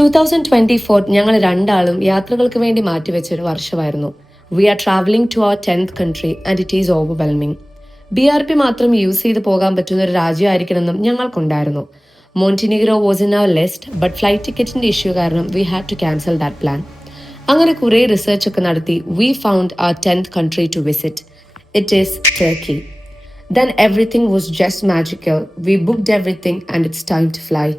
2024 ഞങ്ങൾ രണ്ടാളും യാത്രകൾക്ക് വേണ്ടി മാറ്റിവെച്ചൊരു വർഷമായിരുന്നു. We are travelling to our 10th country and it is overwhelming. BRP മാത്രം യൂസ് ചെയ്ത് പോകാൻ പറ്റുന്ന ഒരു രാജ്യമായിരിക്കണമെന്നും ഞങ്ങൾക്കുണ്ടായിരുന്നു. Montenegro was in our list, but flight ടിക്കറ്റിന്റെ ഇഷ്യൂ കാരണം we had to cancel that plan. അങ്ങനെ കുറേ റിസർച്ച് ഒക്കെ നടത്തി we found our 10th country to visit. It is Turkey. Then everything was just magical. We booked everything and it's time to fly.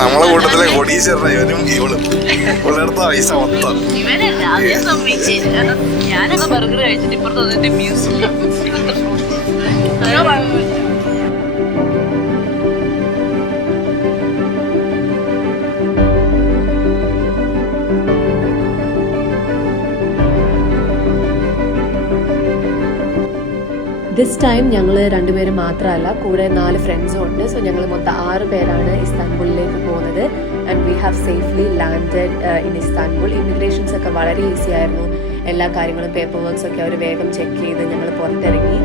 നമ്മളെ കൂട്ടത്തിലെ കൊടീശ്വരനും ഇവളും ഇവളെടുത്ത പൈസ മൊത്തം ഞാനൊക്കെ ബർഗർ കഴിച്ചിട്ട് ഇപ്പുറത്ത് വന്നിട്ട് മ്യൂസിക് ദിസ് ടൈം ഞങ്ങൾ രണ്ടുപേരും മാത്രമല്ല, കൂടെ 4 ഫ്രണ്ട്സും ഉണ്ട്. സോ ഞങ്ങൾ മൊത്തം 6 പേരാണ് ഇസ്താൻബുളിലേക്ക് പോകുന്നത്. And we have safely landed in Istanbul. Immigrations ഒക്കെ വളരെ ഈസി ആയിരുന്നു. എല്ലാ കാര്യങ്ങളും പേപ്പർ വർക്ക്സ് ഒക്കെ അവർ വേഗം ചെക്ക് ചെയ്ത് ഞങ്ങൾ പുറത്തിറങ്ങി.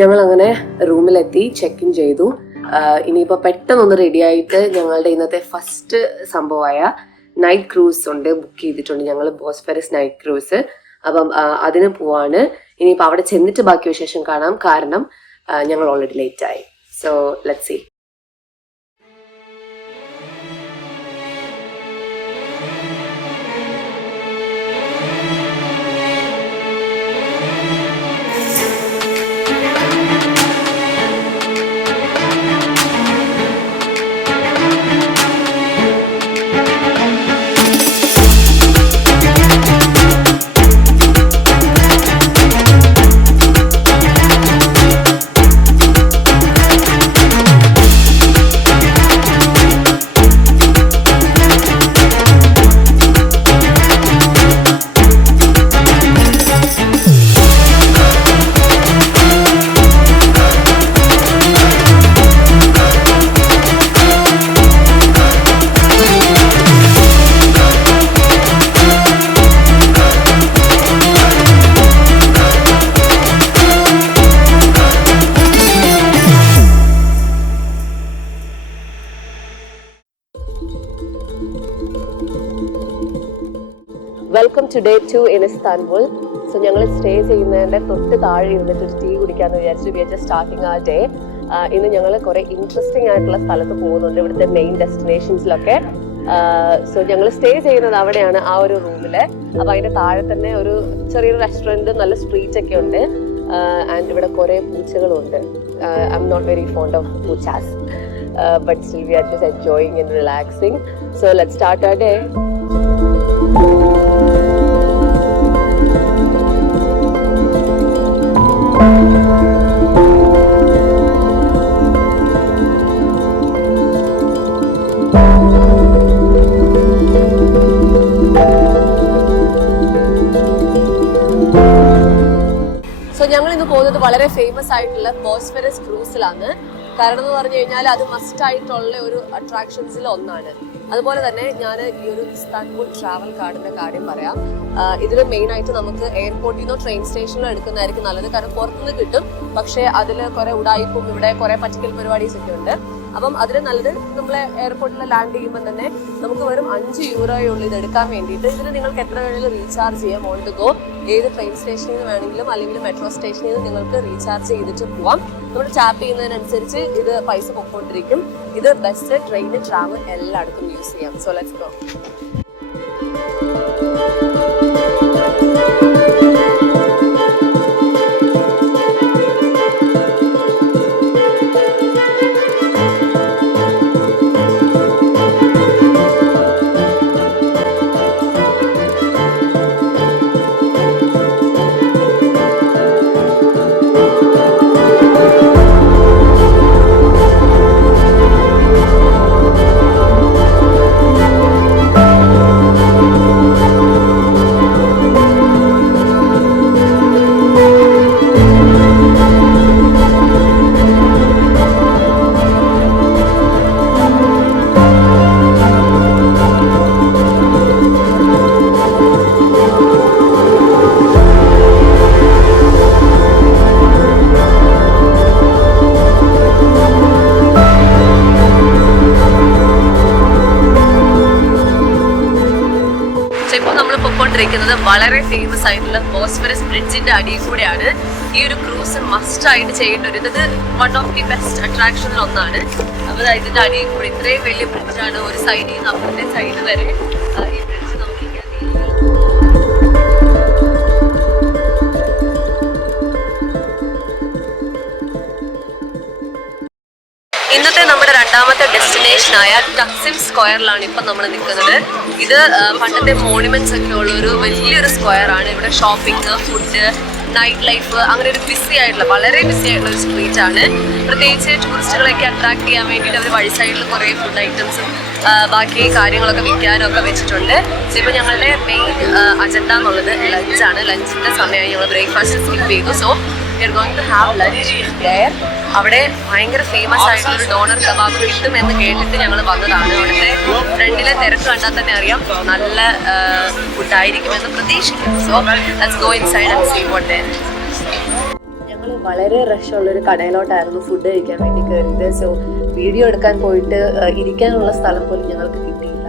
ഞങ്ങൾ അങ്ങനെ റൂമിലെത്തി, ചെക്ക് ഇൻ ചെയ്തു. ഇനിയിപ്പോൾ പെട്ടെന്നൊന്ന് റെഡി ആയിട്ട് ഞങ്ങളുടെ ഇന്നത്തെ ഫസ്റ്റ് സംഭവമായ നൈറ്റ് ക്രൂസ് ഉണ്ട്, ബുക്ക് ചെയ്തിട്ടുണ്ട് ഞങ്ങൾ, ബോസ്ഫറസ് നൈറ്റ് ക്രൂസ്. അപ്പം അതിന് പോവാണ്. ഇനിയിപ്പോൾ അവിടെ ചെന്നിട്ട് ബാക്കി വിശേഷം കാണാം, കാരണം ഞങ്ങൾ ഓൾറെഡി ലേറ്റ് ആയി. So let's see. Welcome to day 2 in Istanbul. So ഞങ്ങൾ സ്റ്റേ ചെയ്യുന്നതിൻ്റെ തൊട്ട് താഴെ ഇരുന്നിട്ട് ഒരു ടീ കുടിക്കാമെന്ന് വിചാരിച്ചു. We are just starting a day. ഇന്ന് ഞങ്ങൾ കുറേ ഇൻട്രസ്റ്റിംഗ് ആയിട്ടുള്ള സ്ഥലത്ത് പോകുന്നുണ്ട്, ഇവിടുത്തെ മെയിൻ ഡെസ്റ്റിനേഷൻസിലൊക്കെ. സോ ഞങ്ങൾ സ്റ്റേ ചെയ്യുന്നത് അവിടെയാണ്, ആ ഒരു റൂമിൽ. അപ്പോൾ അതിൻ്റെ താഴെ തന്നെ ഒരു ചെറിയൊരു റെസ്റ്റോറൻറ്റ്, നല്ല സ്ട്രീറ്റ് ഒക്കെ ഉണ്ട്. ആൻഡ് ഇവിടെ കുറേ പൂച്ചകളുണ്ട്. I'm not very fond of പൂച്ചാസ്, but still we are just enjoying and relaxing. So let's start our day. So ഞങ്ങൾ ഇന്ന് പോകുന്നത് വളരെ ഫേമസ് ആയിട്ടുള്ള ബോസ്ഫറസ് ക്രൂസിലാണ്. കാരണം എന്ന് പറഞ്ഞു കഴിഞ്ഞാൽ അത് മസ്റ്റ് ആയിട്ടുള്ള ഒരു അട്രാക്ഷൻസിൽ ഒന്നാണ്. അതുപോലെ തന്നെ ഞാൻ ഈ ഒരു ഇസ്താൻബുൾ ട്രാവൽ കാർഡിന്റെ കാര്യം പറയാം. ഇതിൽ മെയിൻ ആയിട്ട് നമുക്ക് എയർപോർട്ടിൽ നിന്നോ ട്രെയിൻ സ്റ്റേഷനിലോ എടുക്കുന്നതായിരിക്കും നല്ലത്, കാരണം പുറത്തുനിന്ന് കിട്ടും. പക്ഷേ അതിൽ കുറെ ഉടായിപ്പും ഇവിടെ കുറെ പറ്റിക്കൽ പരിപാടീസ് ഒക്കെ ഉണ്ട്. അപ്പം അതിന് നല്ലത് നമ്മളെ എയർപോർട്ടിൽ ലാൻഡ് ചെയ്യുമ്പോൾ തന്നെ നമുക്ക് വെറും 5 യൂറോയുള്ളൂ ഇത് എടുക്കാൻ വേണ്ടിയിട്ട്. ഇതിന് നിങ്ങൾക്ക് എത്ര വേണമെങ്കിലും റീചാർജ് ചെയ്യാം ഓൺ ടു ഗോ. ഏത് ട്രെയിൻ സ്റ്റേഷനിൽ നിന്ന് വേണമെങ്കിലും അല്ലെങ്കിൽ മെട്രോ സ്റ്റേഷനിൽ നിന്ന് നിങ്ങൾക്ക് റീചാർജ് ചെയ്തിട്ട് പോവാം. നമ്മൾ ടാപ്പ് ചെയ്യുന്നതിനനുസരിച്ച് ഇത് പൈസ പൊക്കോണ്ടിരിക്കും. ഇത് ബസ്, ട്രെയിൻ, ട്രാം എല്ലായിടത്തും യൂസ് ചെയ്യാം. So let's go. പോയിക്കൊണ്ടിരിക്കുന്നത് വളരെ ഫേമസ് ആയിട്ടുള്ള ബോസ്ഫറസ് ബ്രിഡ്ജിന്റെ അടിയിൽ കൂടെയാണ്. ഈ ഒരു ക്രൂസ് മസ്റ്റ് ആയിട്ട് ചെയ്യേണ്ട ഒരു ഇത് വൺ ഓഫ് ദി ബെസ്റ്റ് അട്രാക്ഷനിൽ ഒന്നാണ്. അപ്പോൾ ഇതിന്റെ അടിയിൽ കൂടെ ഇത്രയും വലിയ ബ്രിഡ്ജാണ്. ഒരു സൈഡിൽ നിന്ന് അപ്പുറത്തെ സൈഡ് വരെ ഈ ബ്രിഡ്ജ് നോക്കിക്കാൻ. ഇന്നത്തെ നമ്മുടെ രണ്ടാമത്തെ ഡെസ്റ്റിനേഷനായ ടക്സിം സ്ക്വയറിലാണ് ഇപ്പം നമ്മൾ നിൽക്കുന്നത്. ഇത് പണ്ടത്തെ മോണുമെന്റ്സ് ഒക്കെ ഉള്ള ഒരു വലിയൊരു സ്ക്വയർ ആണ്. ഇവിടെ ഷോപ്പിംഗ്, ഫുഡ്, നൈറ്റ് ലൈഫ്, അങ്ങനെ ഒരു ബിസി ആയിട്ടുള്ള വളരെ ബിസി ആയിട്ടുള്ള ഒരു സ്ട്രീറ്റ് ആണ്. പ്രത്യേകിച്ച് ടൂറിസ്റ്റുകളൊക്കെ അട്രാക്ട് ചെയ്യാൻ വേണ്ടിയിട്ട് അവർ വഴി സൈഡിൽ കുറേ ഫുഡ് ഐറ്റംസും ബാക്കി കാര്യങ്ങളൊക്കെ വിൽക്കാനും ഒക്കെ വെച്ചിട്ടുണ്ട്. സോ ഇപ്പോൾ ഞങ്ങളുടെ മെയിൻ അജണ്ട എന്നുള്ളത് ലഞ്ചാണ്. ലഞ്ചിൻ്റെ സമയമായി ഞങ്ങൾ ബ്രേക്ക്ഫാസ്റ്റ് സ്കിപ്പ് ചെയ്തു. So we are going to have lunch there. അവിടെ ഭയങ്കര ഫേമസ് ആയിട്ടുള്ളൊരു ഡോണർ കബാബ് കിട്ടും എന്ന് കേട്ടിട്ട് ഞങ്ങൾ വന്നതാണ്. അവിടുത്തെ ഫ്രണ്ടിലെ തിരക്ക് കണ്ടാൽ തന്നെ അറിയാം നല്ല ഫുഡായിരിക്കുമെന്ന് പ്രതീക്ഷിക്കും. So let's go inside and see what there. ഞങ്ങൾ വളരെ റഷുള്ളൊരു കടയിലോട്ടായിരുന്നു ഫുഡ് കഴിക്കാൻ വേണ്ടി കയറിയത്. സോ വീഡിയോ എടുക്കാൻ പോയിട്ട് ഇരിക്കാനുള്ള സ്ഥലം പോലും ഞങ്ങൾക്ക് കിട്ടിയില്ല.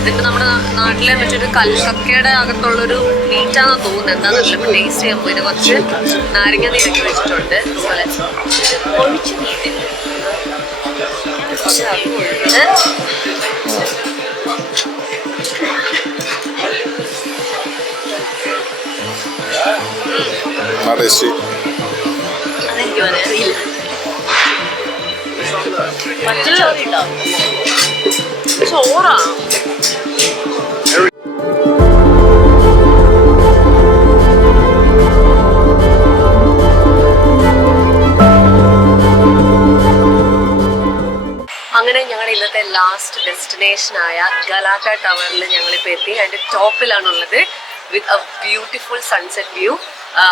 ഇതിന്റെ നമ്മുടെ നാട്ടിലെ മറ്റൊരു കൽക്കക്കയുടെ അകത്തുള്ളൊരു മീറ്റാണെന്ന് തോന്നുന്നത്. എന്താണെന്നല്ല, ഇപ്പം ടേസ്റ്റ് ചെയ്യാൻ പോയിട്ട് കുറച്ച് നാരങ്ങ നീരൊക്കെ വെച്ചിട്ടുണ്ട്. അതുപോലെ ഒഴിച്ച് നീട്ടില്ല അതെനിക്ക് അറിയില്ല. മറ്റുള്ള ചോറാ അങ്ങനെ ഞങ്ങളുടെ ഇന്നത്തെ ലാസ്റ്റ് ഡെസ്റ്റിനേഷനായ ഗലാട്ട ടവറിൽ ഞങ്ങളിപ്പോൾ എത്തി. അതിൻ്റെ ടോപ്പിലാണുള്ളത് with a beautiful sunset view.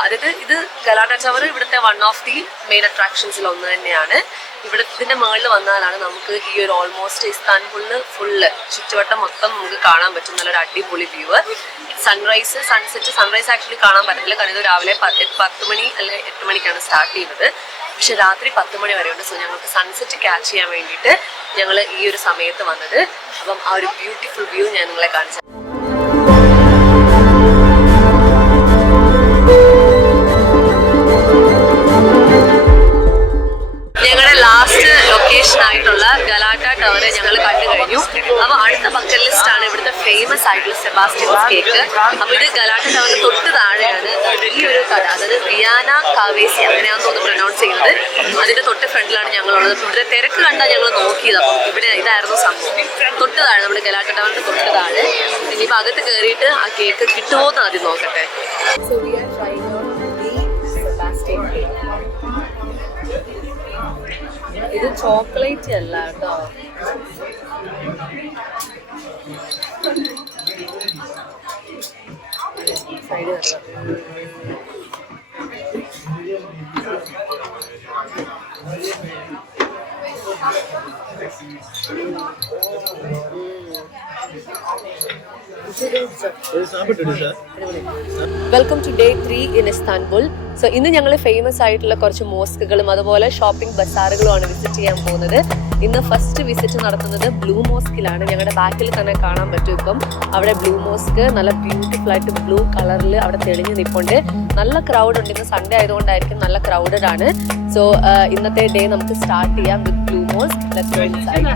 അതായത് ഇത് ഗലാട്ട ടവർ ഇവിടുത്തെ വൺ ഓഫ് ദി മെയിൻ അട്രാക്ഷൻസിൽ ഒന്ന് തന്നെയാണ്. ഇതിൻ്റെ മുകളിൽ വന്നാലാണ് നമുക്ക് ഈ ഒരു ഓൾമോസ്റ്റ് ഇസ്താൻബുളിൽ ഫുള്ള് ചുറ്റുവട്ടം മൊത്തം നമുക്ക് കാണാൻ പറ്റും. നല്ലൊരു അടിപൊളി view. Sunrise, sunset, sunrise actually കാണാൻ പറ്റില്ല, കാരണം ഇത് രാവിലെ 10 മണി അല്ലെങ്കിൽ 8 മണിക്കാണ് സ്റ്റാർട്ട് ചെയ്യുന്നത്. പക്ഷെ രാത്രി 10 മണി വരെയുണ്ട്. സോ ഞങ്ങൾക്ക് സൺസെറ്റ് ക്യാച്ച് ചെയ്യാൻ വേണ്ടിയിട്ട് ഞങ്ങൾ ഈ ഒരു സമയത്ത് വന്നത്. അപ്പം ആ ഒരു ബ്യൂട്ടിഫുൾ വ്യൂ ഞാൻ നിങ്ങളെ കാണിച്ചു. ഞങ്ങളുടെ ലാസ്റ്റ് ലൊക്കേഷൻ ആയിട്ടുള്ള ഗലാട്ട ടവർ ഞങ്ങൾ കണ്ടു കഴിഞ്ഞു. അപ്പോൾ അടുത്ത ബക്കറ്റ് ലിസ്റ്റ് ആണ് ഇവിടുത്തെ ഫേമസ് ആയിട്ടുള്ള സെബാസ്റ്റ്യൻസ് കേക്ക്. അപ്പോൾ ഇത് ഗലാട്ട ടവറിന് തൊട്ട് താഴെയാണ് ഈ ഒരു കട, അതായത് വിയാന കാവേസി അങ്ങനെയാണെന്ന് തോന്നുന്നു പ്രൊനൗൺസ് ചെയ്യുന്നത്. അതിന്റെ തൊട്ട് ഫ്രണ്ടിലാണ് ഞങ്ങളുള്ളത്. ഇവിടെ തിരക്ക് കണ്ടാൽ ഞങ്ങൾ നോക്കിയത്. അപ്പം ഇവിടെ ഇതായിരുന്നു സംഭവം. തൊട്ട് താഴെ നമ്മുടെ ഗലാട്ട ടവറിന്റെ തൊട്ട് താഴെ. ഇനിയിപ്പോൾ അകത്ത് കയറിയിട്ട് ആ കേക്ക് കിട്ടുമോ എന്ന് ആദ്യം നോക്കട്ടെ. ഇത് ചോക്ലേറ്റ് അല്ല കേട്ടോ. Side welcome to day 3 in Istanbul. So ഇന്ന് ഞങ്ങൾ ഫേമസ് ആയിട്ടുള്ള കുറച്ച് മോസ്കുകളും അതുപോലെ ഷോപ്പിംഗ് ബസാറുകളുമാണ് വിസിറ്റ് ചെയ്യാൻ പോകുന്നത്. ഇന്ന് ഫസ്റ്റ് വിസിറ്റ് നടത്തുന്നത് ബ്ലൂ മോസ്കിലാണ്. ഞങ്ങളുടെ ബാക്കിൽ തന്നെ കാണാൻ പറ്റും ഇപ്പം അവിടെ ബ്ലൂ മോസ്ക് നല്ല ബ്യൂട്ടിഫുൾ ആയിട്ട് ബ്ലൂ കളറിൽ അവിടെ തെളിഞ്ഞ് നിൽപ്പുണ്ട്. നല്ല ക്രൗഡ് ഉണ്ട്. ഇന്ന് സൺഡേ ആയതുകൊണ്ടായിരിക്കും നല്ല ക്രൗഡഡ് ആണ്. സോ ഇന്നത്തെ ഡേ നമുക്ക് സ്റ്റാർട്ട് ചെയ്യാം വിത്ത് blue mosque. Let's go inside.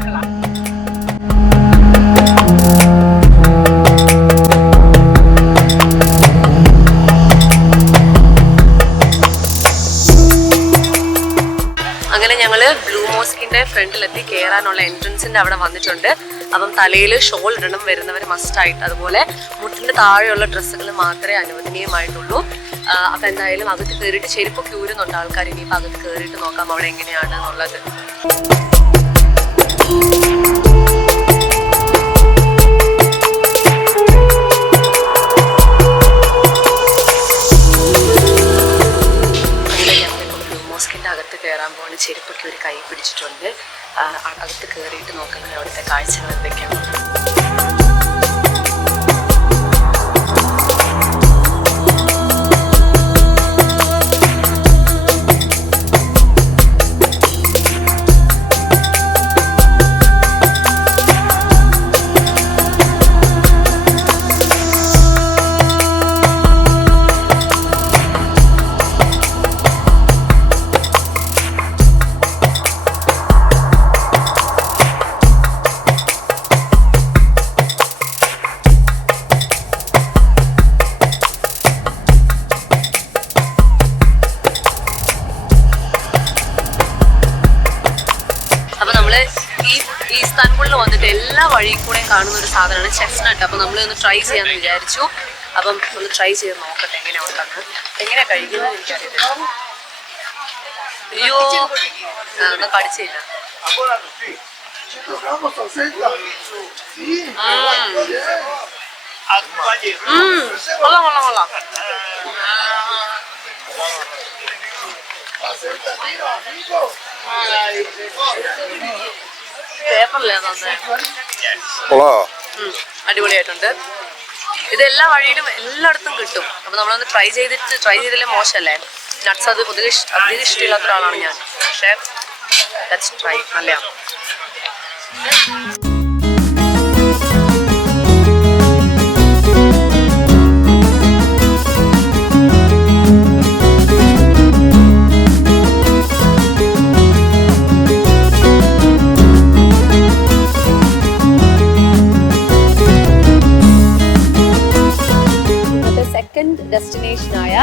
അങ്ങനെ ഞങ്ങൾ ബ്ലൂ മോസ്കിന്റെ ഫ്രണ്ടിലെത്തി. കയറാനുള്ള എൻട്രൻസിന്റെ അവിടെ വന്നിട്ടുണ്ട്. അപ്പം തലയിൽ ഷോൾ ഇടണം വരുന്നവർ മസ്റ്റായിട്ട്. അതുപോലെ മുട്ടിന്റെ താഴെയുള്ള ഡ്രസ്സുകൾ മാത്രമേ അനുവദനീയമായിട്ടുള്ളൂ. അപ്പം എന്തായാലും അകത്ത് കയറിയിട്ട് ചെരുപ്പൊക്കെ ഊരുന്നുണ്ട് ആൾക്കാർ. ഇനിയിപ്പോൾ അകത്ത് കയറിയിട്ട് നോക്കാം അവിടെ എങ്ങനെയാണ് എന്നുള്ളത്. അകത്ത് കയറിയിട്ട് നോക്കുന്നത് അവിടുത്തെ കാഴ്ചകൾ എന്തൊക്കെയാണ്. ഈ ഇസ്താൻബുളിൽ വന്നിട്ട് എല്ലാ വഴിയിൽ കൂടെ കാണുന്ന ഒരു സാധനമാണ് ചെസ്നട്ട്. അപ്പോൾ നമ്മൾ ഒന്ന് ട്രൈ ചെയ്യാമെന്ന് വിചാരിച്ചു. അപ്പം ഒന്ന് ട്രൈ ചെയ്ത് നോക്കട്ടെ എങ്ങനെയാണ് ഉണ്ടെന്ന്. എങ്ങനെയാണ് കഴിക്കുന്നത് എനിക്കറിയില്ല. അയ്യോ ഒന്നും കടിച്ചില്ല. കൊള്ളാം കൊള്ളാം കൊള്ളാം. പേപ്പറില്ലേ തന്നെ അടിപൊളിയായിട്ടുണ്ട്. ഇത് എല്ലാ വഴിയിലും എല്ലായിടത്തും കിട്ടും. അപ്പൊ നമ്മളൊന്ന് ട്രൈ ചെയ്തില്ലേ മോശമല്ലേ. നട്ട്സ് അത് അധികം ഇഷ്ടമില്ലാത്ത ഒരാളാണ് ഞാൻ. പക്ഷേ ലെറ്റ്സ് ട്രൈ. നല്ലതാണ്. ഡെസ്റ്റിനേഷനായ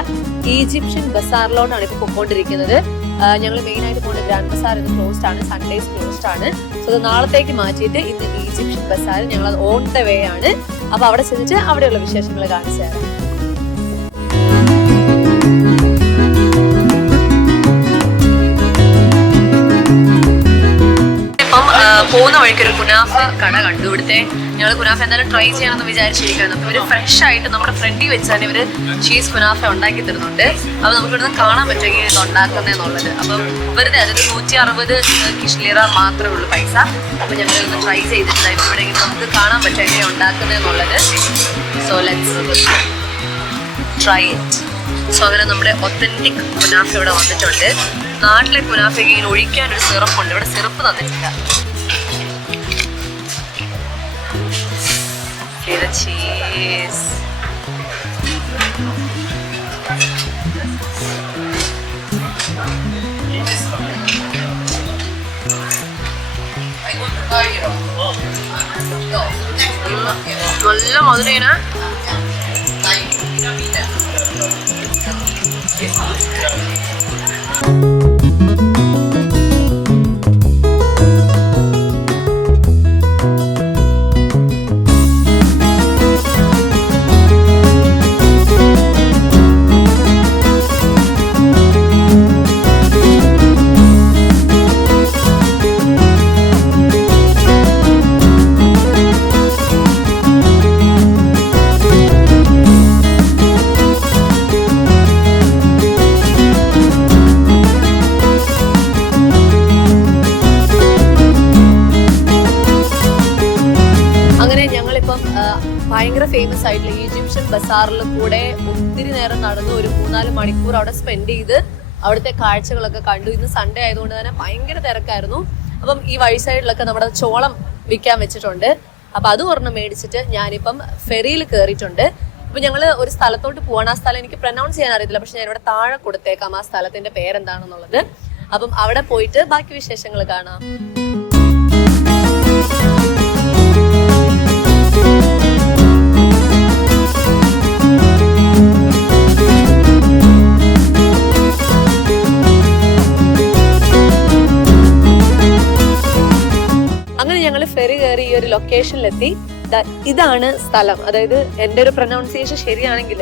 ഈജിപ്ഷ്യൻ ബസാറിലോട്ടാണ് ഇപ്പോൾ പോയിക്കൊണ്ടിരിക്കുന്നത്. ഞങ്ങൾ മെയിനായിട്ട് പോകുന്ന ഗ്രാൻഡ് ബസാർ ഇന്ന് ക്ലോസ്ഡ് ആണ്. സൺഡേസ് ക്ലോസ്ഡ് ആണ്. സോ അത് നാളത്തേക്ക് മാറ്റിയിട്ട് ഇന്ന് ഈജിപ്ഷ്യൻ ബസാർ ഞങ്ങൾ അത് ഓൺ ദ വേ ആണ്. അപ്പൊ അവിടെ ചെന്നിട്ട് അവിടെയുള്ള വിശേഷങ്ങൾ കാണിച്ചു തരാം. പോകുന്ന വഴിക്ക് ഒരു കുനാഫ കട കണ്ടു. ഇവിടുത്തെ ഞങ്ങൾ കുനാഫ എന്തായാലും ട്രൈ ചെയ്യണമെന്ന് വിചാരിച്ചിരിക്കുകയാണ്. അപ്പോൾ ഇവർ ഫ്രഷ് ആയിട്ട് നമ്മുടെ ഫ്രണ്ടിൽ വെച്ച് തന്നെ ഇവർ ചീസ് കുനാഫ ഉണ്ടാക്കി തരുന്നുണ്ട്. അപ്പോൾ നമുക്ക് ഇവിടുന്ന് കാണാൻ പറ്റുമെങ്കിൽ ഇത് ഉണ്ടാക്കുന്നതെന്നുള്ളത്. അപ്പം വെറുതെ അതായത് 160 കിഷ് ലിറ മാത്രമേ ഉള്ളൂ പൈസ. അപ്പോൾ ഞങ്ങൾ ഇതൊന്ന് ട്രൈ ചെയ്തിട്ടില്ല. ഇവിടെ നമുക്ക് കാണാൻ പറ്റും എങ്ങനെ ഉണ്ടാക്കുന്നതെന്നുള്ളത്. So let's try it. So അങ്ങനെ നമ്മുടെ ഒത്തൻറ്റിക് കുനാഫ ഇവിടെ വന്നിട്ടുണ്ട്. നാട്ടിലെ കുനാഫയ്ക്ക് ഇങ്ങനെ ഒഴിക്കാനൊരു സിറപ്പുണ്ട്. ഇവിടെ സിറപ്പ് തന്നിട്ടില്ല. The cheese. നല്ല മധുരയാണ്. ഭയങ്കര ഫേമസ് ആയിട്ടുള്ള ഈജിപ്ഷ്യൻ ബസാറിൽ കൂടെ ഒത്തിരി നേരം നടന്ന് ഒരു 3-4 മണിക്കൂർ അവിടെ സ്പെൻഡ് ചെയ്ത് അവിടുത്തെ കാഴ്ചകളൊക്കെ കണ്ടു. ഇന്ന് സൺഡേ ആയതുകൊണ്ട് തന്നെ ഭയങ്കര തിരക്കായിരുന്നു. അപ്പം ഈ വഴി സൈഡിലൊക്കെ നമ്മുടെ ചോളം വിൽക്കാൻ വെച്ചിട്ടുണ്ട്. അപ്പൊ അത് ഒരെണ്ണം മേടിച്ചിട്ട് ഞാനിപ്പം ഫെറിയിൽ കയറിയിട്ടുണ്ട്. അപ്പൊ ഞങ്ങള് ഒരു സ്ഥലത്തോട്ട് പോവാണ്. ആ സ്ഥലം എനിക്ക് പ്രൊനൗൺസ് ചെയ്യാൻ അറിയത്തില്ല. പക്ഷെ ഞാൻ ഇവിടെ താഴെ കൊടുത്തേക്കാം ആ സ്ഥലത്തിന്റെ പേരെന്താണെന്നുള്ളത്. അപ്പം അവിടെ പോയിട്ട് ബാക്കി വിശേഷങ്ങൾ കാണാം. അങ്ങനെ ഞങ്ങൾ ഫെറി കയറി ഈ ഒരു ലൊക്കേഷനിലെത്തി. ഇതാണ് സ്ഥലം. അതായത് എൻ്റെ ഒരു പ്രൊനൗൺസിയേഷൻ ശരിയാണെങ്കിൽ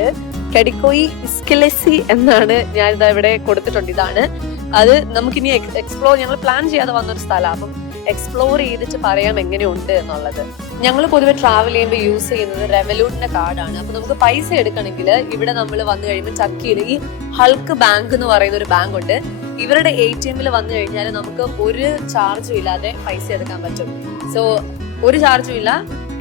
കെഡിക്കോയി ഇസ്കലെസി എന്നാണ് ഞാൻ ഇതാ ഇവിടെ കൊടുത്തിട്ടുണ്ട്. ഇതാണ് അത്. നമുക്കിനി എക്സ്പ്ലോർ, ഞങ്ങൾ പ്ലാൻ ചെയ്യാതെ വന്നൊരു സ്ഥലം. അപ്പം എക്സ്പ്ലോർ ചെയ്തിട്ട് പറയാം എങ്ങനെയുണ്ട് എന്നുള്ളത്. ഞങ്ങൾ പൊതുവെ ട്രാവൽ ചെയ്യുമ്പോൾ യൂസ് ചെയ്യുന്നത് റെവലൂട്ടിന്റെ കാർഡാണ്. അപ്പൊ നമുക്ക് പൈസ എടുക്കണമെങ്കിൽ ഇവിടെ നമ്മൾ വന്നു കഴിയുമ്പോൾ ടർക്കിയിൽ ഈ ഹൾക്ക് ബാങ്ക് എന്ന് പറയുന്ന ഒരു ബാങ്ക് ഉണ്ട്. ഇവരുടെ ATM-ൽ വന്നു കഴിഞ്ഞാൽ നമുക്ക് ഒരു ചാർജും ഇല്ലാതെ പൈസ എടുക്കാൻ പറ്റും. സോ ഒരു ചാർജും ഇല്ല,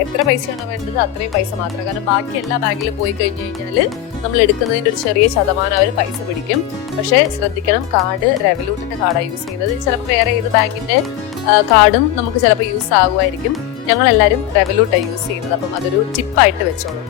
എത്ര പൈസയാണോ വേണ്ടത് അത്രയും പൈസ മാത്രം. കാരണം ബാക്കി എല്ലാ ബാങ്കിലും പോയി കഴിഞ്ഞു കഴിഞ്ഞാൽ നമ്മൾ എടുക്കുന്നതിന്റെ ഒരു ചെറിയ ശതമാനം അവർ പൈസ പിടിക്കും. പക്ഷെ ശ്രദ്ധിക്കണം, കാർഡ് റെവല്യൂട്ടിന്റെ കാർഡാണ് യൂസ് ചെയ്യുന്നത്. ചിലപ്പോൾ വേറെ ഏത് ബാങ്കിന്റെ കാർഡും നമുക്ക് ചിലപ്പോൾ യൂസ് ആകുമായിരിക്കും. ഞങ്ങൾ എല്ലാവരും റെവല്യൂട്ടാണ് യൂസ് ചെയ്യുന്നത്. അപ്പം അതൊരു ടിപ്പായിട്ട് വെച്ചോളൂ.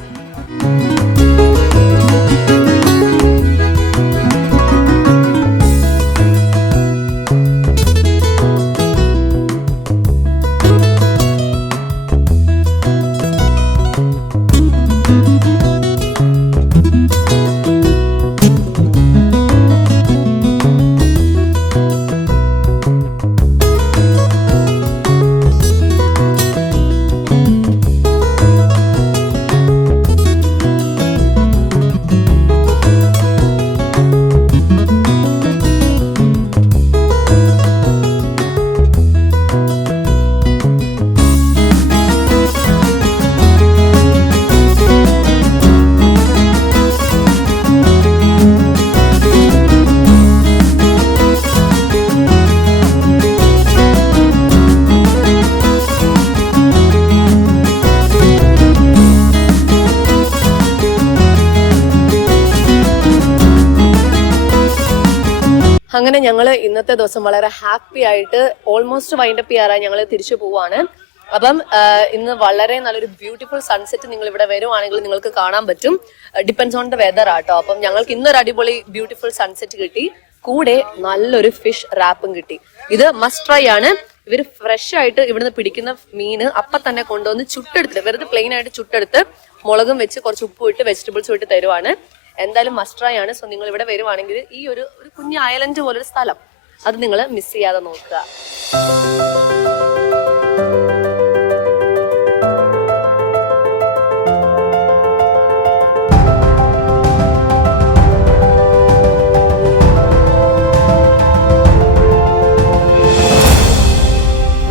അങ്ങനെ ഞങ്ങൾ ഇന്നത്തെ ദിവസം വളരെ ഹാപ്പി ആയിട്ട് ഓൾമോസ്റ്റ് വൈൻഡപ്പ് ചെയ്യാറായി ഞങ്ങൾ തിരിച്ചു പോവാണ്. അപ്പം ഇന്ന് വളരെ നല്ലൊരു ബ്യൂട്ടിഫുൾ സൺസെറ്റ് നിങ്ങൾ ഇവിടെ വരുവാണെങ്കിൽ നിങ്ങൾക്ക് കാണാൻ പറ്റും. ഡിപ്പെൻസ് ഓൺ ദ വെദർ ആട്ടോ. അപ്പം ഞങ്ങൾക്ക് ഇന്നൊരു അടിപൊളി ബ്യൂട്ടിഫുൾ സൺസെറ്റ് കിട്ടി, കൂടെ നല്ലൊരു ഫിഷ് റാപ്പും കിട്ടി. ഇത് മസ്റ്റ് ട്രൈ ആണ്. ഇവര് ഫ്രഷ് ആയിട്ട് ഇവിടുന്ന് പിടിക്കുന്ന മീന് അപ്പം തന്നെ കൊണ്ടുവന്ന് ചുട്ടെടുത്തിട്ട്, വെറുതെ പ്ലെയിൻ ആയിട്ട് ചുട്ടെടുത്ത് മുളകും വെച്ച് കുറച്ച് ഉപ്പ് ഇട്ട് വെജിറ്റബിൾസും ഇട്ട് തരുവാണ്. എന്തായാലും മസ്റ്റ് ട്രൈ ആണ്. സോ നിങ്ങൾ ഇവിടെ വരുവാണെങ്കിൽ ഈ ഒരു കുഞ്ഞു ഐലൻഡ് പോലൊരു സ്ഥലം അത് നിങ്ങൾ മിസ് ചെയ്യാതെ നോക്കുക.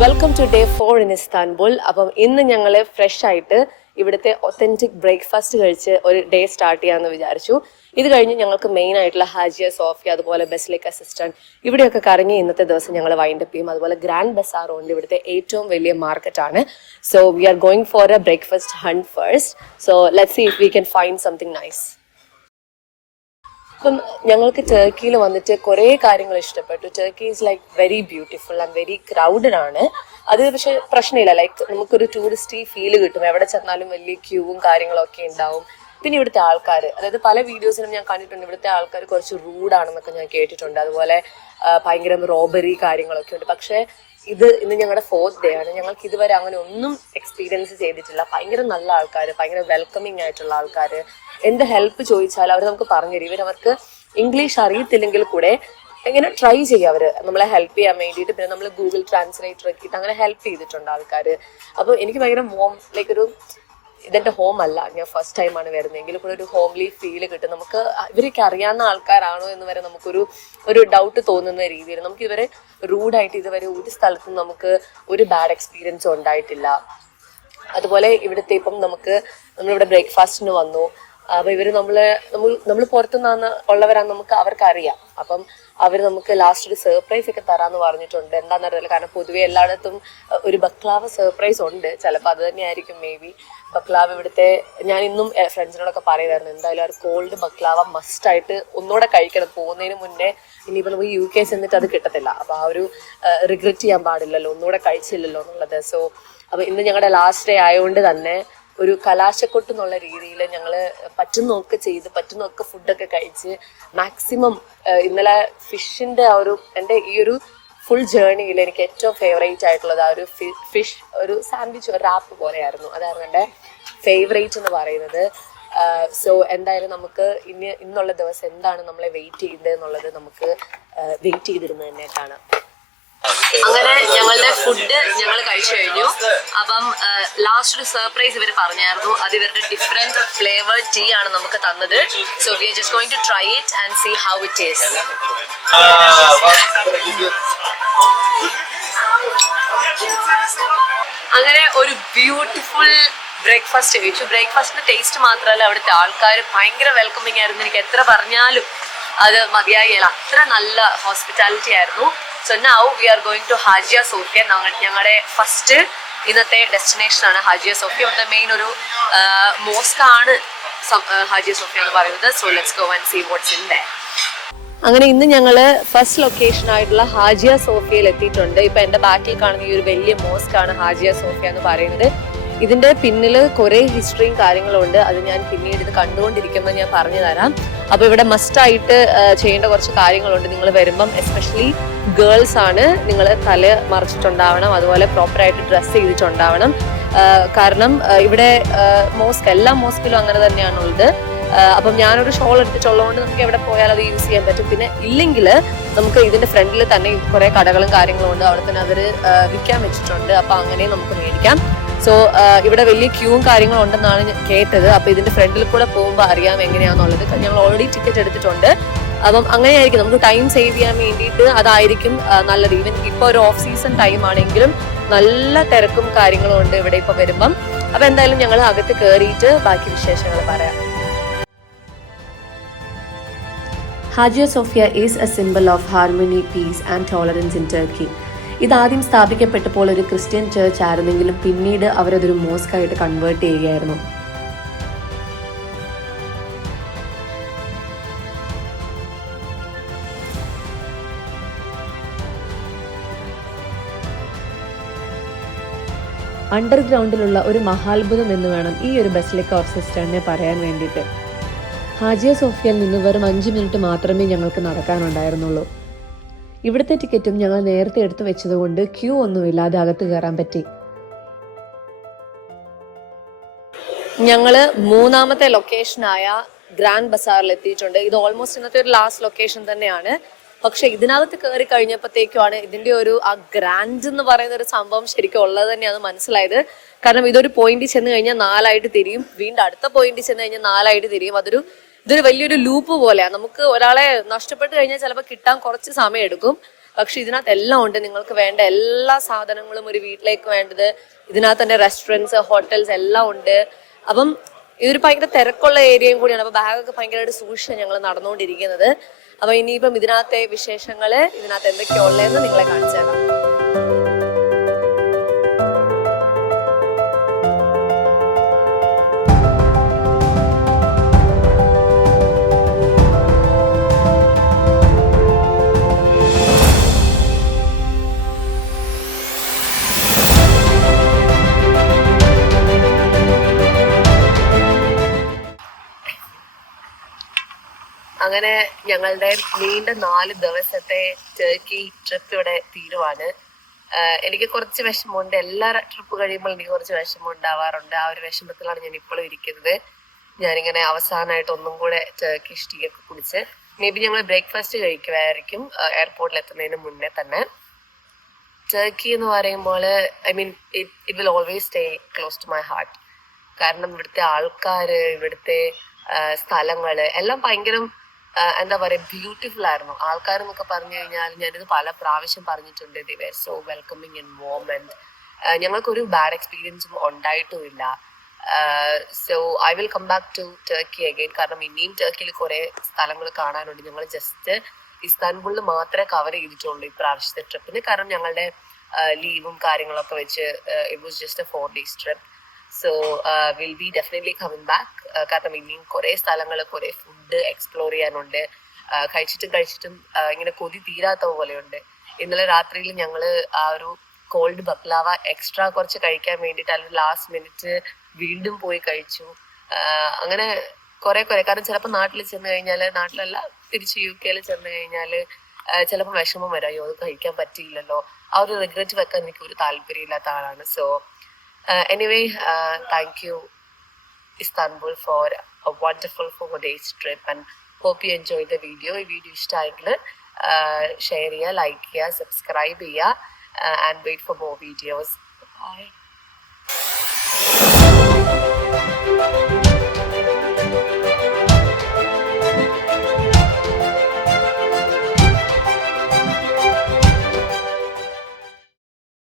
Welcome to day 4 in Istanbul. അപ്പം ഇന്ന് ഞങ്ങൾ ഫ്രഷ് ആയിട്ട് ഇവിടുത്തെ ഒത്തന്റിക് ബ്രേക്ക്ഫാസ്റ്റ് കഴിച്ച് ഒരു ഡേ സ്റ്റാർട്ട് ചെയ്യാമെന്ന് വിചാരിച്ചു. ഇത് കഴിഞ്ഞ് ഞങ്ങൾക്ക് മെയിൻ ആയിട്ടുള്ള ഹാജിയ സോഫിയ, അതുപോലെ ബസിലിക്ക സിസ്റ്റർ, ഇവിടെയൊക്കെ കറങ്ങി ഇന്നത്തെ ദിവസം ഞങ്ങൾ വൈൻഡപ്പ് ചെയ്യും. അതുപോലെ ഗ്രാൻഡ് ബസാറും ഉണ്ട്, ഇവിടുത്തെ ഏറ്റവും വലിയ മാർക്കറ്റാണ്. So we are going for a breakfast hunt first. So let's see if we can find something nice. അപ്പം ഞങ്ങൾക്ക് ടർക്കിയിൽ വന്നിട്ട് കുറേ കാര്യങ്ങൾ ഇഷ്ടപ്പെട്ടു. Turkey is like very beautiful and very crowded ആണ്. അത് പക്ഷെ പ്രശ്നമില്ല, ലൈക്ക് നമുക്കൊരു ടൂറിസ്റ്റി ഫീല് കിട്ടും. എവിടെ ചെന്നാലും വലിയ ക്യൂവും കാര്യങ്ങളൊക്കെ ഉണ്ടാവും. പിന്നെ ഇവിടുത്തെ ആൾക്കാർ, അതായത് പല വീഡിയോസിലും ഞാൻ കണ്ടിട്ടുണ്ട് ഇവിടുത്തെ ആൾക്കാർ കുറച്ച് റൂഡാണെന്നൊക്കെ ഞാൻ കേട്ടിട്ടുണ്ട്. അതുപോലെ ഭയങ്കര റോബറി കാര്യങ്ങളൊക്കെ ഉണ്ട്. പക്ഷേ ഇന്ന് ഞങ്ങളുടെ 4th ഡേ ആണ്. ഞങ്ങൾക്ക് ഇതുവരെ അങ്ങനെ ഒന്നും എക്സ്പീരിയൻസ് ചെയ്തിട്ടില്ല. ഭയങ്കര നല്ല ആൾക്കാർ, ഭയങ്കര വെൽക്കമിങ് ആയിട്ടുള്ള ആൾക്കാർ. എന്ത് ഹെൽപ്പ് ചോദിച്ചാൽ അവർ നമുക്ക് പറഞ്ഞു തരും. അവർക്ക് ഇംഗ്ലീഷ് അറിയത്തില്ലെങ്കിൽ കൂടെ എങ്ങനെ ട്രൈ ചെയ്യുക അവർ നമ്മളെ ഹെൽപ്പ് ചെയ്യാൻ വേണ്ടിയിട്ട്. പിന്നെ നമ്മൾ ഗൂഗിൾ ട്രാൻസ്ലേറ്റർ ആക്കിയിട്ട് അങ്ങനെ ഹെൽപ്പ് ചെയ്തിട്ടുണ്ട് ആൾക്കാർ. അപ്പോൾ എനിക്ക് ഭയങ്കര ലൈക്ക് ഇതെന്റെ ഹോം അല്ല, ഞാൻ ഫസ്റ്റ് ടൈമാണ് വരുന്നത്, എങ്കിലും കൂടെ ഒരു ഹോംലി ഫീല് കിട്ടും. നമുക്ക് ഇവരൊക്കെ അറിയാവുന്ന ആൾക്കാരാണോ എന്ന് വരെ നമുക്കൊരു ഡൗട്ട് തോന്നുന്ന രീതിയിൽ. നമുക്ക് ഇതുവരെ റൂഡായിട്ട് ഇതുവരെ ഒരു സ്ഥലത്തും നമുക്ക് ഒരു ബാഡ് എക്സ്പീരിയൻസും ഉണ്ടായിട്ടില്ല. അതുപോലെ ഇവിടുത്തെ ഇപ്പം നമ്മളിവിടെ ബ്രേക്ക്ഫാസ്റ്റിന് വന്നു. അപ്പൊ ഇവര് നമ്മൾ പുറത്തുനിന്ന് ഉള്ളവരാന്ന് അവർക്കറിയാം. അപ്പം അവർ നമുക്ക് ലാസ്റ്റ് ഒരു സർപ്രൈസ് ഒക്കെ തരാന്ന് പറഞ്ഞിട്ടുണ്ട്. എന്താണെന്നറിയില്ല, കാരണം പൊതുവെ എല്ലായിടത്തും ഒരു ബക്ലാവ സർപ്രൈസ് ഉണ്ട്. ചിലപ്പോൾ അത് തന്നെയായിരിക്കും മേ ബി. ബക്ലാവ ഇവിടുത്തെ ഞാൻ ഇന്നും ഫ്രണ്ട്സിനോടൊക്കെ പറയുമായിരുന്നു, എന്തായാലും ഒരു കോൾഡ് ബക്ലാവ മസ്റ്റായിട്ട് ഒന്നുകൂടെ കഴിക്കണം പോകുന്നതിന് മുന്നേ. ഇനിയിപ്പോൾ നമുക്ക് UK ചെന്നിട്ട് അത് കിട്ടത്തില്ല. അപ്പോൾ ആ ഒരു റിഗ്രറ്റ് ചെയ്യാൻ പാടില്ലല്ലോ, ഒന്നുകൂടെ കഴിച്ചില്ലല്ലോ എന്നുള്ളത്. സോ അപ്പോൾ ഇന്ന് ഞങ്ങളുടെ ലാസ്റ്റ് ഡേ ആയതുകൊണ്ട് തന്നെ ഒരു കലാശക്കൊട്ട് എന്നുള്ള രീതിയിൽ ഞങ്ങൾ പറ്റുന്നൊക്കെ ചെയ്ത് പറ്റുന്നൊക്കെ ഫുഡൊക്കെ കഴിച്ച് മാക്സിമം ഇന്നലെ ഫിഷിൻ്റെ എൻ്റെ ഈ ഒരു ഫുൾ ജേർണിയിൽ എനിക്ക് ഏറ്റവും ഫേവറേറ്റ് ആയിട്ടുള്ളത് ആ ഒരു ഫിഷ് ഒരു സാൻഡ്വിച്ച് ഒരു റാപ്പ് പോലെയായിരുന്നു. അതായിരുന്നു എൻ്റെ ഫേവറേറ്റ് എന്ന് പറയുന്നത്. സോ എന്തായാലും നമുക്ക് ഇന്നുള്ള ദിവസം എന്താണ് നമ്മളെ വെയിറ്റ് ചെയ്യുന്നത് എന്നുള്ളത് നമുക്ക് വെയിറ്റ് ചെയ്തിരുന്നത് തന്നെ കാണാം. അങ്ങനെ ഞങ്ങളുടെ ഫുഡ് ഞങ്ങൾ കഴിച്ചു കഴിഞ്ഞു. അപ്പം ലാസ്റ്റ് ഒരു സർപ്രൈസ് ഇവർ പറഞ്ഞായിരുന്നു. അത് ഇവരുടെ ഡിഫറെന്റ് ഫ്ലേവർ ടീ ആണ് നമുക്ക് തന്നത്. So we are just going to try it and see how it is. അങ്ങനെ ഒരു ബ്യൂട്ടിഫുൾ ബ്രേക്ക്ഫാസ്റ്റ് കഴിച്ചു. ബ്രേക്ക്ഫാസ്റ്റിന്റെ ടേസ്റ്റ് മാത്രമല്ല, അവിടുത്തെ ആൾക്കാർ ഭയങ്കര വെൽക്കമിങ് ആയിരുന്നു. എനിക്ക് എത്ര പറഞ്ഞാലും അത് മതിയായില്ല, അത്ര നല്ല ഹോസ്പിറ്റാലിറ്റി ആയിരുന്നു. So now we are going to Hagia Sophia. ഞങ്ങളുടെ ഫസ്റ്റ് ഇന്നത്തെ ഡെസ്റ്റിനേഷൻ ആണ് ഹാജിയ സോഫിയ. ഇവിടുത്തെ മെയിൻ ഒരു മോസ്ക് ആണ് ഹാജിയ സോഫിയ എന്ന് പറയുന്നത്. So let's go and see what's in there. അങ്ങനെ ഇന്ന് ഞങ്ങള് ഫസ്റ്റ് ലൊക്കേഷൻ ആയിട്ടുള്ള ഹാജിയ സോഫിയയിൽ എത്തിയിട്ടുണ്ട്. ഇപ്പൊ എന്റെ ബാക്കിൽ കാണുന്ന ഈ ഒരു വലിയ മോസ്ക് ആണ് ഹാജിയ സോഫിയ എന്ന് പറയുന്നത്. ഇതിന്റെ പിന്നിൽ കുറെ ഹിസ്റ്ററിയും കാര്യങ്ങളും ഉണ്ട്. അത് ഞാൻ പിന്നീട് ഇത് കണ്ടുകൊണ്ടിരിക്കുമ്പോൾ ഞാൻ പറഞ്ഞു തരാം. അപ്പൊ ഇവിടെ മസ്റ്റ് ആയിട്ട് ചെയ്യേണ്ട കുറച്ച് കാര്യങ്ങളുണ്ട്. നിങ്ങൾ വരുമ്പം എസ്പെഷ്യലി ഗേൾസ് ആണ്, നിങ്ങൾ തല മറച്ചിട്ടുണ്ടാവണം, അതുപോലെ പ്രോപ്പറായിട്ട് ഡ്രസ്സ് ചെയ്തിട്ടുണ്ടാവണം. കാരണം ഇവിടെ മോസ്ക് എല്ലാ മോസ്കിലും അങ്ങനെ തന്നെയാണുള്ളത്. അപ്പം ഞാനൊരു ഷോൾ എടുത്തിട്ടുള്ളതുകൊണ്ട് നമുക്ക് എവിടെ പോയാൽ അത് യൂസ് ചെയ്യാൻ പറ്റും. പിന്നെ ഇല്ലെങ്കിൽ നമുക്ക് ഇതിന്റെ ഫ്രണ്ടിൽ തന്നെ കുറെ കടകളും കാര്യങ്ങളും ഉണ്ട്, അവിടെ തന്നെ അവർ വിൽക്കാൻ വെച്ചിട്ടുണ്ട്. അപ്പൊ അങ്ങനെ നമുക്ക് മേടിക്കാം. സോ ഇവിടെ വലിയ ക്യൂവും കാര്യങ്ങളും ഉണ്ടെന്നാണ് ഞാൻ കേട്ടത്. അപ്പൊ ഇതിന്റെ ഫ്രണ്ടിൽ കൂടെ പോകുമ്പോൾ അറിയാം എങ്ങനെയാണെന്നുള്ളത്. ഞങ്ങൾ ഓൾറെഡി ടിക്കറ്റ് എടുത്തിട്ടുണ്ട്. അപ്പം അങ്ങനെയായിരിക്കും നമുക്ക് ടൈം സേവ് ചെയ്യാൻ വേണ്ടിയിട്ട് അതായിരിക്കും നല്ലത്. ഈവൻ ഇപ്പൊ ഒരു ഓഫ് സീസൺ ടൈം ആണെങ്കിലും നല്ല തിരക്കും കാര്യങ്ങളും ഉണ്ട് ഇവിടെ ഇപ്പൊ വരുമ്പം. അപ്പൊ എന്തായാലും ഞങ്ങൾ അകത്ത് കയറിയിട്ട് ബാക്കി വിശേഷങ്ങൾ പറയാം. Hagia Sophia is a symbol of harmony, peace and tolerance in Turkey. ഇതാദ്യം സ്ഥാപിക്കപ്പെട്ടപ്പോൾ ഒരു ക്രിസ്ത്യൻ ചർച്ച് ആയിരുന്നെങ്കിലും പിന്നീട് അവരതൊരു മോസ്ക് ആയിട്ട് കൺവേർട്ട് ചെയ്യുകയായിരുന്നു. അണ്ടർഗ്രൗണ്ടിലുള്ള ഒരു മഹാത്ഭുതം എന്ന് വേണം ഈ ഒരു ബസിലിക്ക ഓഫ് സിസ്റ്ററിനെ പറയാൻ വേണ്ടിയിട്ട്. ഹാജിയ സോഫിയയിൽ നിന്ന് വെറും 5 മിനിറ്റ് മാത്രമേ ഞങ്ങൾക്ക് നടക്കാനുണ്ടായിരുന്നുള്ളൂ. ഇവിടുത്തെ ടിക്കറ്റും ഞങ്ങൾ നേരത്തെ എടുത്തു വെച്ചതുകൊണ്ട് ക്യൂ ഒന്നുമില്ലാതെ അകത്ത് കയറാൻ പറ്റി. ഞങ്ങള് മൂന്നാമത്തെ ലൊക്കേഷനായ ഗ്രാൻഡ് ബസാറിൽ എത്തിയിട്ടുണ്ട്. ഇത് ഓൾമോസ്റ്റ് ഇന്നത്തെ ഒരു ലാസ്റ്റ് ലൊക്കേഷൻ തന്നെയാണ്. പക്ഷെ ഇതിനകത്ത് കയറി കഴിഞ്ഞപ്പോഴത്തേക്കുമാണ് ഇതിന്റെ ഒരു ആ ഗ്രാൻഡ് എന്ന് പറയുന്ന ഒരു സംഭവം ശരിക്കും ഉള്ളത് തന്നെയാണ് മനസ്സിലായത്. കാരണം ഇതൊരു പോയിന്റിൽ ചെന്ന് കഴിഞ്ഞാൽ 4 ആയിട്ട് തിരിയും, വീണ്ടും അടുത്ത പോയിന്റിൽ ചെന്ന് കഴിഞ്ഞാൽ 4 ആയിട്ട് തിരിയും. ഇതൊരു വലിയൊരു ലൂപ്പ് പോലെയാണ്. നമുക്ക് ഒരാളെ നഷ്ടപ്പെട്ട് കഴിഞ്ഞാൽ ചിലപ്പോൾ കിട്ടാൻ കുറച്ച് സമയം എടുക്കും. പക്ഷെ ഇതിനകത്ത് എല്ലാം ഉണ്ട്. നിങ്ങൾക്ക് വേണ്ട എല്ലാ സാധനങ്ങളും, ഒരു വീട്ടിലേക്ക് വേണ്ടത് ഇതിനകത്ത് തന്നെ റെസ്റ്റോറൻറ്റ്സ്, ഹോട്ടൽസ് എല്ലാം ഉണ്ട്. അപ്പം ഇതൊരു ഭയങ്കര തിരക്കുള്ള ഏരിയയും കൂടിയാണ്. അപ്പൊ ബാഗൊക്കെ ഭയങ്കരമായിട്ട് സൂക്ഷിച്ചാണ് ഞങ്ങൾ നടന്നുകൊണ്ടിരിക്കുന്നത്. അപ്പൊ ഇനിയിപ്പം ഇതിനകത്തെ വിശേഷങ്ങള്, ഇതിനകത്ത് എന്തൊക്കെയാ ഉള്ളതെന്ന് നിങ്ങളെ കാണിച്ചു തരാം. അങ്ങനെ ഞങ്ങളുടെ നീണ്ട 4 ദിവസത്തെ ടർക്കി ട്രിപ്പ് ഇവിടെ തീരുവാണ്. എനിക്ക് കുറച്ച് വിഷമമുണ്ട്. എല്ലാ ട്രിപ്പ് കഴിയുമ്പോൾ എനിക്ക് കുറച്ച് വിഷമം ഉണ്ടാവാറുണ്ട്. ആ ഒരു വിഷമത്തിലാണ് ഞാൻ ഇപ്പോഴും ഇരിക്കുന്നത്. ഞാനിങ്ങനെ അവസാനമായിട്ട് ഒന്നും കൂടെ ടർക്കിഷ് ടീ ഒക്കെ കുടിച്ച് മേ ബി ഞങ്ങൾ ബ്രേക്ക്ഫാസ്റ്റ് കഴിക്കുമായിരിക്കും എയർപോർട്ടിൽ എത്തുന്നതിന് മുന്നേ തന്നെ. ടർക്കി എന്ന് പറയുമ്പോൾ it will always stay close to my heart. കാരണം ഇവിടുത്തെ ആൾക്കാര്, ഇവിടുത്തെ സ്ഥലങ്ങള് എല്ലാം ഭയങ്കര എന്താ പറയാ ബ്യൂട്ടിഫുൾ ആയിരുന്നു. ആൾക്കാർ എന്നൊക്കെ പറഞ്ഞു കഴിഞ്ഞാൽ ഞാനിത് പല പ്രാവശ്യം പറഞ്ഞിട്ടുണ്ട്. They were so welcoming and warm and ഞങ്ങൾക്കൊരു ബാഡ് എക്സ്പീരിയൻസും ഉണ്ടായിട്ടുമില്ല. So I will come back to Turkey again. കാരണം ഇനിയും ടർക്കിയിൽ കുറെ സ്ഥലങ്ങൾ കാണാനുണ്ട്. ഞങ്ങൾ ജസ്റ്റ് ഇസ്താൻബുളിൽ മാത്രമേ കവർ ചെയ്തിട്ടുള്ളൂ ഇപ്രാവശ്യത്തെ ട്രിപ്പിന്. കാരണം ഞങ്ങളുടെ ലീവും കാര്യങ്ങളൊക്കെ വെച്ച് it was just a 4 days trip. So will be definitely coming back. കാരണം ഇനിയും കുറെ സ്ഥലങ്ങൾ, കുറെ ഫുഡ് എക്സ്പ്ലോർ ചെയ്യാനുണ്ട്. കഴിച്ചിട്ടും ഇങ്ങനെ കൊതി തീരാത്ത പോലെയുണ്ട്. ഇന്നലെ രാത്രിയിൽ ഞങ്ങള് ആ ഒരു കോൾഡ് ബക്ലാവ എക്സ്ട്രാ കുറച്ച് കഴിക്കാൻ വേണ്ടിയിട്ട് അല്ലെങ്കിൽ ലാസ്റ്റ് മിനിറ്റ് വീണ്ടും പോയി കഴിച്ചു. അങ്ങനെ കുറെ കാരണം ചിലപ്പോൾ നാട്ടിൽ ചെന്ന് കഴിഞ്ഞാല്, നാട്ടിലല്ല തിരിച്ച് UK ചെന്ന് കഴിഞ്ഞാല് ചിലപ്പോൾ വിഷമം വരും. അയ്യോ അത് കഴിക്കാൻ പറ്റിയില്ലല്ലോ. ആ ഒരു റിഗ്രറ്റ് വെക്കാൻ എനിക്ക് ഒരു താല്പര്യമില്ലാത്ത ആളാണ്. So anyway, thank you Istanbul for a wonderful 4 days trip and hope you enjoyed the video. ഈ വീഡിയോ ഇഷ്ടമായെങ്കിൽ ഷെയർ ചെയ്യുക, ലൈക്ക് ചെയ്യുക, സബ്സ്ക്രൈബ് ചെയ്യുക and wait for more videos. Bye.